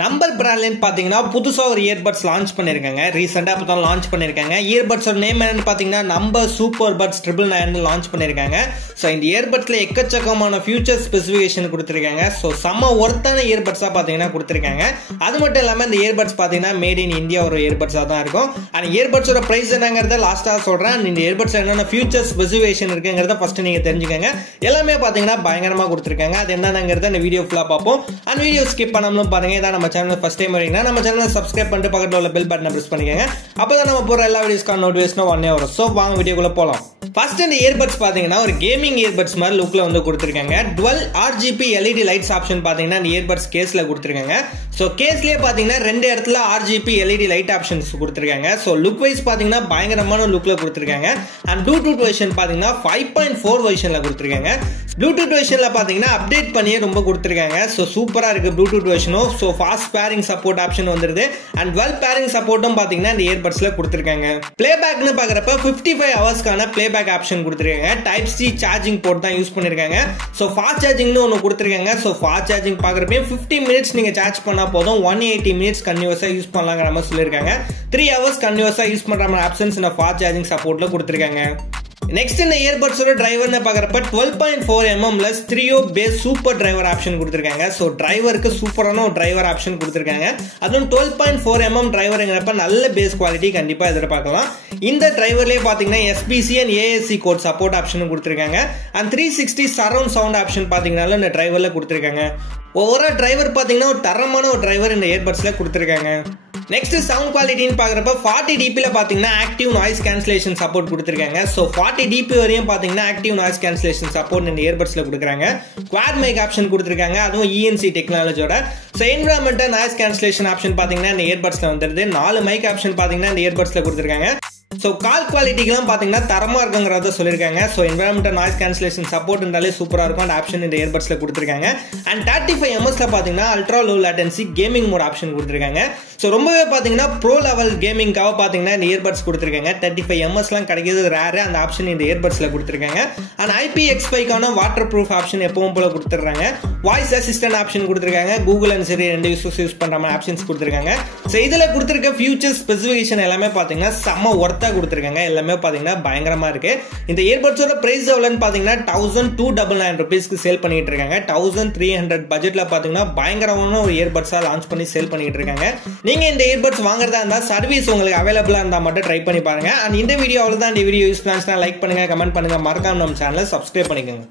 Number பிராண்ட்லன்னு பார்த்தீங்கன்னா புதுசாக ஒரு இயர்பட்ஸ் லான்ச் பண்ணியிருக்காங்க. ரீசெண்டாக இப்போ தான் லான்ச் பண்ணியிருக்காங்க. இயர்பட்ஸோட நேம் என்னன்னு பார்த்தீங்கன்னா நம்பர் சூப்பர் பட்ஸ் 999 லான்ச் பண்ணியிருக்காங்க. ஸோ இந்த இயர்பட்ஸில் எக்கச்சக்கமான ஃபியூச்சர் ஸ்பெசிஃபிகேஷன் கொடுத்துருக்காங்க. ஸோ செம்ம ஒர்த்தான இயர்பட்ஸாக பார்த்தீங்கன்னா கொடுத்துருக்காங்க. அது மட்டும் இல்லாமல் இந்த இயர்பட்ஸ் பார்த்தீங்கன்னா மேட் இன் இந்தியா ஒரு இயர்பட்ஸாக தான் இருக்கும். அந்த இயர்பட்ஸோட ப்ரைஸ் என்னங்கிறத லாஸ்ட்டாக சொல்கிறேன். இந்த இயர்பட்ஸ் என்னென்ன ஃபியூச்சர் ஸ்பெசிஃபிகேஷன் இருக்குங்கிறத ஃபர்ஸ்ட் நீங்கள் தெரிஞ்சுக்கோங்க. எல்லாமே பார்த்தீங்கன்னா பயங்கரமாக கொடுத்துருக்காங்க. அது என்னங்கிறத இந்த வீடியோ ஃபுல்லாக பார்ப்போம். அந்த வீடியோ ஸ்கிப் பண்ணாமலும் பாருங்க. இதான் நம்ம சேனல் ஃபர்ஸ்ட் டைம் வரீங்கன்னா நம்ம சேனலை சப்ஸ்கிரைப் பண்ணிட்டு பக்கத்துல உள்ள பெல் பட்டனை பிரஸ் பண்ணிக்கங்க. அப்பதான் நம்ம போற எல்லா வீடியோஸ்க்கான நோட்டிஃபிகேஷன் உடனே வரும். சோ வாங்க வீடியோக்குள்ள போலாம். ஃபர்ஸ்ட் இந்த இயர்பட்ஸ் பாத்தீங்கன்னா ஒரு கேமிங் இயர்பட்ஸ் மாதிரி லுக்ல வந்து கொடுத்திருக்காங்க. 12 RGB LED லைட்ஸ் ஆப்ஷன் பாத்தீங்கன்னா இந்த இயர்பட்ஸ் கேஸ்ல கொடுத்திருக்காங்க. சோ கேஸ்லயே பாத்தீங்கன்னா ரெண்டு இடத்துல RGB LED லைட் ஆப்ஷன்ஸ் கொடுத்திருக்காங்க. சோ லுக் வைஸ் பாத்தீங்கன்னா பயங்கரமான லுக்ல கொடுத்திருக்காங்க. அண்ட் ப்ளூடூத் வெர்ஷன் பாத்தீங்கன்னா 5.4 வெர்ஷன்ல கொடுத்திருக்காங்க. ப்ளூடூத் வெர்ஷன்ல பாத்தீங்கன்னா அப்டேட் பண்ணியே ரொம்ப கொடுத்திருக்காங்க. சோ சூப்பரா இருக்கு ப்ளூடூத் வெர்ஷனும். So fast pairing support option வந்துருது. அண்ட் 12 பேரிங் சப்போர்ட்டும் பாத்தீங்கன்னா இந்த இயர்பட்ஸ்ல கொடுத்திருக்காங்க. பிளேபேக்னு பாக்குறப்ப 55 ஹவர்ஸ்க்கான பிளேபேக் ஆப்ஷன் கொடுத்திருக்காங்க. டைப் சி சார்ஜிங் போர்ட் தான் யூஸ் பண்ணிருக்காங்க. சோ ஃபாஸ்ட் சார்ஜிங்னு ஒன்னு கொடுத்திருக்காங்க. சோ ஃபாஸ்ட் சார்ஜிங் பாக்குறப்ப 50 மினிட்ஸ் நீங்க சார்ஜ் பண்ணா போதும். 180 மினிட்ஸ் கன்டினியூஸா யூஸ் பண்ணலாங்கிற மாதிரி சொல்லிருக்காங்க. 3 ஹவர்ஸ் கன்டினியூஸா யூஸ் பண்ற மாதிரி ஆப்ஷன்ஸ் இந்த ஃபாஸ்ட் சார்ஜிங் சப்போர்ட்ல கொடுத்திருக்காங்க. நெக்ஸ்ட் இந்த இயர்பட்ஸோட டிரைவர்னு பாக்குறப்ப 12.4 mm stereo bass super driver option கொடுத்திருக்காங்க. சோ டிரைவருக்கு சூப்பரான ஒரு டிரைவர் ஆப்ஷன் கொடுத்திருக்காங்க. அதுவும் 12.4 mm டிரைவர்ங்கிறப்ப நல்ல பேஸ் குவாலிட்டி கண்டிப்பா எதிர்பார்க்கலாம். இந்த டிரைவர்லயே பாத்தீங்கன்னா SBC and AAC code support option கொடுத்திருக்காங்க. அண்ட் 360 சரவுண்ட் சவுண்ட் ஆப்ஷன் பாத்தீங்கன்னா இந்த டிரைவர்ல கொடுத்திருக்காங்க. ஒவ்வொரு டிரைவர் பாத்தீங்கன்னா ஒரு தரமான ஒரு டிரைவர் இந்த இயர்பட்ஸ்ல கொடுத்திருக்காங்க. நெக்ஸ்ட் சவுண்ட் குவாலிட்டின்னு பாக்குறப்ப 40 dB பாத்தீங்கன்னா ஆக்டிவ் நாய்ஸ் கேன்சலேஷன் சப்போர்ட் கொடுத்திருக்காங்க. சோ 40 dB வரையும் பாத்தீங்கன்னா ஆக்டிவ் நாய்ஸ் கேன்சலேஷன் சப்போர்ட் இந்த இயர்பட்ஸ்ல கொடுக்குறாங்க. குவாட் மைக் ஆப்ஷன் கொடுத்திருக்காங்க. அதுவும் ENC டெக்னாலஜியோட. So environmental noise cancellation option பாத்தீங்கன்னா இந்த இயர்பட்ஸ்ல வந்துருது. 4 மைக் ஆப்ஷன் பாத்தீங்கன்னா இந்த இயர்பட்ஸ்ல கொடுத்திருக்காங்க. சோ கால் குவாலிட்டிக்கெல்லாம் பாத்தீங்கன்னா தரமா இருக்குங்கிறத சொல்லிருக்காங்க. So environmental noise cancellation support இருந்தாலே சூப்பரா இருக்கும். அந்த ஆப்ஷன் இந்த இயர்பட்ஸ்ல கொடுத்திருக்காங்க. அண்ட் 35 ms பாத்தீங்கன்னா ultra low latency gaming mode option கொடுத்திருக்காங்க. சோ ரொம்பவே பாத்தீங்கன்னா ப்ரோ லெவல் கேமிங்காக பாத்தீங்கன்னா இந்த இயர்பட்ஸ் கொடுத்திருக்காங்க. 35 ms கிடைக்கிறது ரேர். அந்த ஆப்ஷன் இந்த இயர்பட்ஸ்ல கொடுத்திருக்காங்க. And IPX5 water proof option எப்பவும் போல கொடுத்துறாங்க. வாய்ஸ் அசிஸ்டன்ட் ஆப்ஷன் கொடுத்திருக்காங்க. கூகுள் அண்ட் சிரி ரெண்டு யூஸ் பண்ற மாதிரி ஆப்ஷன்ஸ் கொடுத்திருக்காங்க. சோ இதுல கொடுத்திருக்க ஃபியூச்சர் ஸ்பெசிஃபிகேஷன் எல்லாமே பாத்தீங்கன்னா செம்ம ஒர்த்தா கொடுத்திருக்காங்க. எல்லாமே பாத்தீங்கன்னா பயங்கரமா இருக்கு. இந்த இயர்பட்ஸோட பிரைஸ் எவ்வளவுன்னு பாத்தீங்கன்னா 1299 ரூபீஸ்க்கு சேல் பண்ணிட்டு இருக்காங்க. 1300 பட்ஜெட்ல பாத்தீங்கன்னா பயங்கரமான ஒரு இயர்பட்ஸா லான்ச் பண்ணி சேல் பண்ணிட்டு இருக்காங்க. நீங்க இந்த இயர்பட்ஸ் வாங்குறதா இருந்தா சர்வீஸ் உங்களுக்கு அவைலபிளா இருந்தா மட்டும் ட்ரை பண்ணி பாருங்க. அண்ட் இந்த வீடியோ அவ்வளவுதான். இந்த வீடியோ யூஸ் பண்ணா லைக் பண்ணுங்க, கமெண்ட் பண்ணுங்க, மறக்காம நம்ம சேனலை சப்ஸ்கிரைப் பண்ணிக்கோங்க.